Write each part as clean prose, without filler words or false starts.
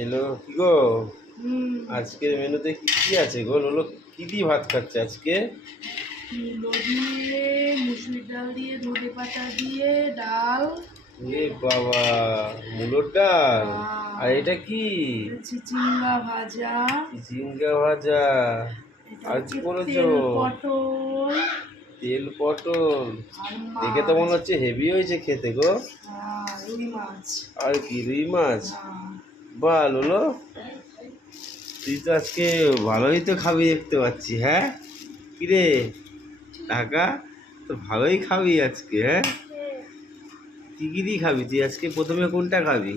এলো কি গো? আজকের মেনুতে কি কি আছে গো? লোলো কি দিয়ে ভাত খাচ্ছে আজকে? মূলো দিয়ে, মুসুরির ডাল দিয়ে, ধনে পাতা দিয়ে ডাল। এ বাবা, মুলোর ডাল। আর আর এটা কি? চিচিঙ্গা ভাজা। চিচিঙ্গা ভাজা। এটা আর কি হচ্ছে করেছো? তেল পটল তেল পটল। আর দেখে তো মাছ। মনে হচ্ছে হেভি হয়েছে খেতে গো। রুই মাছ। আর কি রুই মাছ? আহ, বাহ লোলো, তুই তো আজকে ভালোই তো খাবি দেখতে পাচ্ছি। হ্যাঁ কিরে ঢাকা, তো ভালোই খাবি আজকে। হ্যাঁ, কি কি দিয়ে খাবি তুই আজকে? প্রথমে কোনটা খাবি?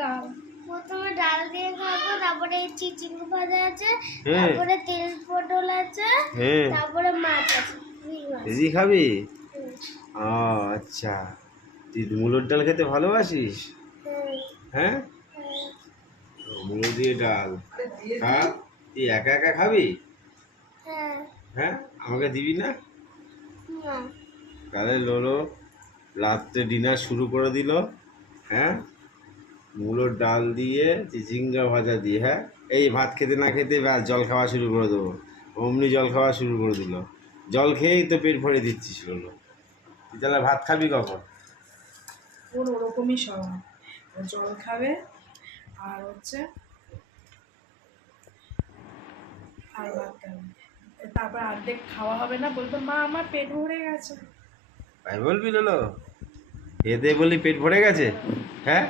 ডাল। প্রথমে ডাল দিয়ে খাবো, তারপরে চিচিঙ্গা ভাজা আছে, হ্যাঁ তারপরে তেল পটল আছে, হ্যাঁ, তারপরে মাছ আছে, রুই মাছ। এই দিয়ে খাবি? হুম, ও আচ্ছা, তুই মুলোর ডাল খেতে ভালোবাসিস? হুম, হ্যাঁ, হুম। মুলো দিয়ে ডাল খা। তুই একা একা খাবি? হ্যাঁ, হ্যাঁ, আমাকে দিবি না? না, তাহলে লোলো রাত্রে ডিনার শুরু করে দিল। হ্যাঁ, মুলোর ডাল দিয়ে চিচিঙ্গা ভাজা দিয়ে। হ্যাঁ, এই ভাত খেতে না খেতে ব্যাস জল খাওয়া শুরু করে দেবো। অমনি জল খাওয়া শুরু করে দিল। জল খেয়েই তো পেট ভরে দিচ্ছিস লোলো। তুই তাহলে ভাত খাবি কখন? ওর ওরকমই স্বভাব। ও জল খাবে আর হচ্ছে আর ভাত খাবে। তারপর অর্ধেক খাওয়া হবে না, বলবে মা আমার পেট ভরে গেছে। তাই বলবি লোলো? খেতে বলি পেট ভরে গেছে? হ্যাঁ,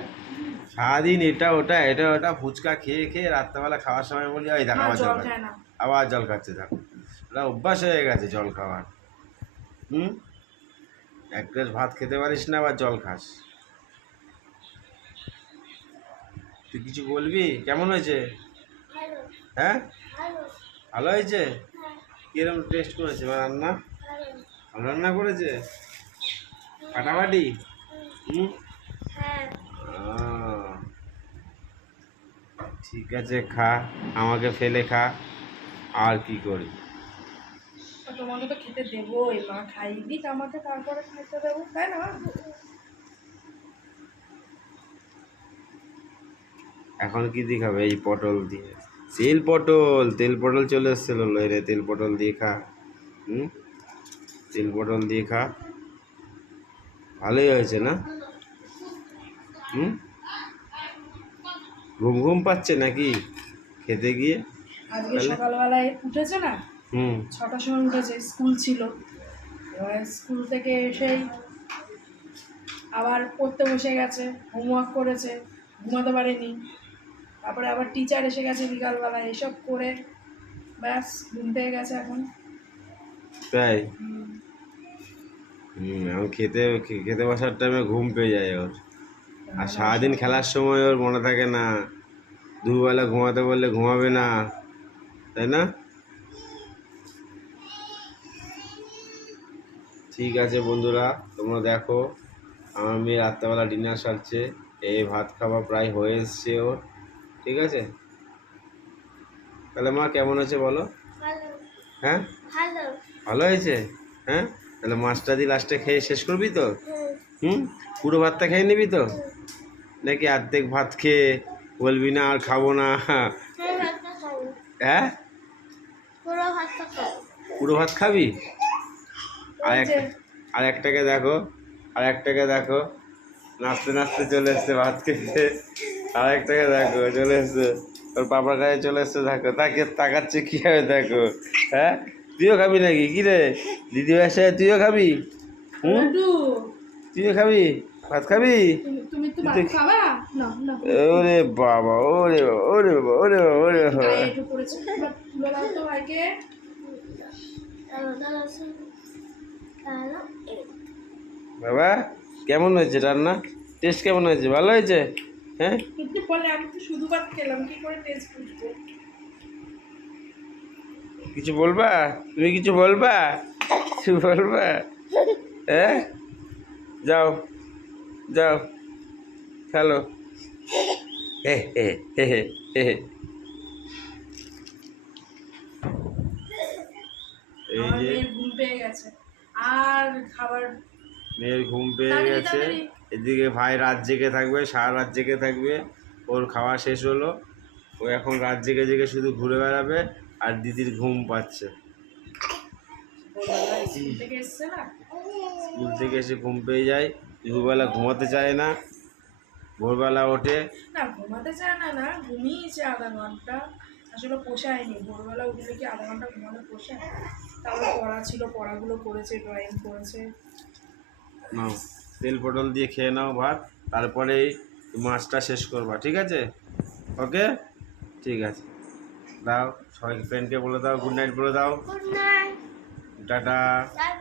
সারাদিন এটা ওটা এটা ওটা ফুচকা খেয়ে খেয়ে রাত্রেবেলা খাওয়ার সময় বলি ওই দেখ মা আবার জল জল খাচ্ছে, খায় না। আবার জল খাচ্ছে। দেখ, ওটা অভ্যাস হয়ে গেছে জল খাওয়ার। হুম, এক গ্লাস ভাত খেতে পারিস না আবার জল খাস। তুই কিছু বলবি? কেমন হয়েছে? ভালো, হ্যাঁ, ভালো, ভালো হয়েছে? হ্যাঁ, কিরকম টেস্ট করেছে বা রান্না? ভালো, ভালো রান্না করেছে? ফাটাফাটি? হুম, হ্যাঁ। আহ, ঠিক আছে, খা, আমাকে ফেলে খা, আর কি করি। তোমাকে তো খেতে দেবোই, মা খাইয়ে দিক আমাকে, তারপরে খাইতে দেবো, তাই না? এখন কি দিয়ে খাবে? এই পটল দিয়ে। তেল পটল, তেল পটল চলে এসছে লোলো, রে তেল পটল দিয়ে খা। হুম, তেল পটল দিয়ে খা, ভালোই হয়েছে না? হুম, ঘুম ঘুম পাচ্ছে নাকি খেতে গিয়ে? আজকে তাহলে সকালবেলায় উঠেছে না, হুম, 6টার সময় উঠেছে, স্কুল ছিল। এবার স্কুল থেকে এসেই আবার পড়তে বসে গেছে, হোমওয়ার্ক করেছে, ঘুমাতে পারেনি। তারপরে আবার টিচার এসে গেছে বিকালবেলা, এসব করে ব্যাস ঘুম থেকে গেছে এখন। তাই? হুম। এখন খেতে খেতে বসার টাইমে ঘুম পেয়ে যায় ওর। আর না, সারাদিন খেলার সময় ওর মনে থাকে না, দুবেলা ঘুমাতে বললে ঘুমাবে না, তাই না? ঠিক আছে বন্ধুরা, তোমরা দেখো আমার মেয়ে রাত্রেবেলা ডিনার সারছে। এই ভাত খাওয়া প্রায় হয়ে এসছে ওর। ঠিক আছে, তাহলে মা কেমন আছে বলো? ভালো, হ্যাঁ, ভালো, ভালো হয়েছে। হ্যাঁ, তাহলে মাছটা দিয়ে লাস্টে খেয়ে শেষ করবি তো? হুম, হুম, পুরো ভাতটা খেয়ে নিবি তো? হুম। নাকি অর্ধেক ভাত খেয়ে বলবি না আর খাবো না? পুরো ভাতটা খাবো, হ্যাঁ, পুরো ভাতটা খাবো। পুরো ভাত খাবি? আর ওই যে একটা, আর একটাকে দেখো, আর একটাকে দেখো, নাচতে নাচতে চলে এসছে ভাত খেতে। আর একটাকে দেখো চলে এসছে, ওর পাপার কাছে চলে এসছে। দেখো তাকে তাকাচ্ছে কি হবে দেখো। হ্যাঁ, তুইও খাবি নাকি? কি রে দিদি ভাই, তুইও খাবি? হুম, লাড্ডু, তুইও খাবি? ভাত খাবি? তুমি তো ভাত তুই তো- খাবা না? না, ওরে বাবা, ওরে বাবা, ওরে বাবা, ওরে বাবা, ওরে বাবা। গায়ে একটু পড়েছে, এবার তুলে দাও তো ভাইকে। দাঁড়াও, দাঁড়াও, দাঁড়াও, এই। বাবা, কেমন হয়েছে রান্না? টেস্ট কেমন হয়েছে? ভালো হয়েছে? হ্যাঁ, কিন্তু বলে আমি তো শুধু ভাত খেলাম, কি করে টেস্ট বুঝবো? কিছু বলবা? তুমি কিছু বলবা? কিছু বলবা? হ্যাঁ, যাও যাও খেলো। হে হে হে হে হে হে। এই আমার যে মেয়ের ঘুম পেয়ে গেছে, আর খাবার মেয়ের ঘুম পেয়ে তাড়াতাড়ি গেছে। তাড়াতাড়ি। এদিকে ভাই রাত জেগে থাকবে, সারা রাত জেগে থাকবে। ওর খাওয়া শেষ হলো, ও এখন রাত জেগে জেগে শুধু ঘুরে বেড়াবে আর দিদির ঘুম পাচ্ছে। ভোরবেলায় স্কুল থেকে এসছে না, স্কুল থেকে এসে ঘুম পেয়ে যায়, দুপুরবেলা ঘুমাতে চায় না, ভোরবেলা ওঠে। না ঘুমাতে চায় না, না ঘুমিয়েছে আধা ঘন্টা, আসলে পোষায়নি। ভোরবেলা উঠলে কি আধা ঘন্টা ঘুমানো পোষায়? তারপরে পড়া ছিল, পড়াগুলো করেছে, ড্রয়িং করেছে। নাও তেল পটল দিয়ে খেয়ে নাও ভাত, তারপরেই মাছটা শেষ করবা, ঠিক আছে? ওকে, ঠিক আছে, দাও সবাইকে, ফ্রেন্ডকে বলে দাও গুড নাইট বলে দাও, গুড নাইট, টাটা। টাটা।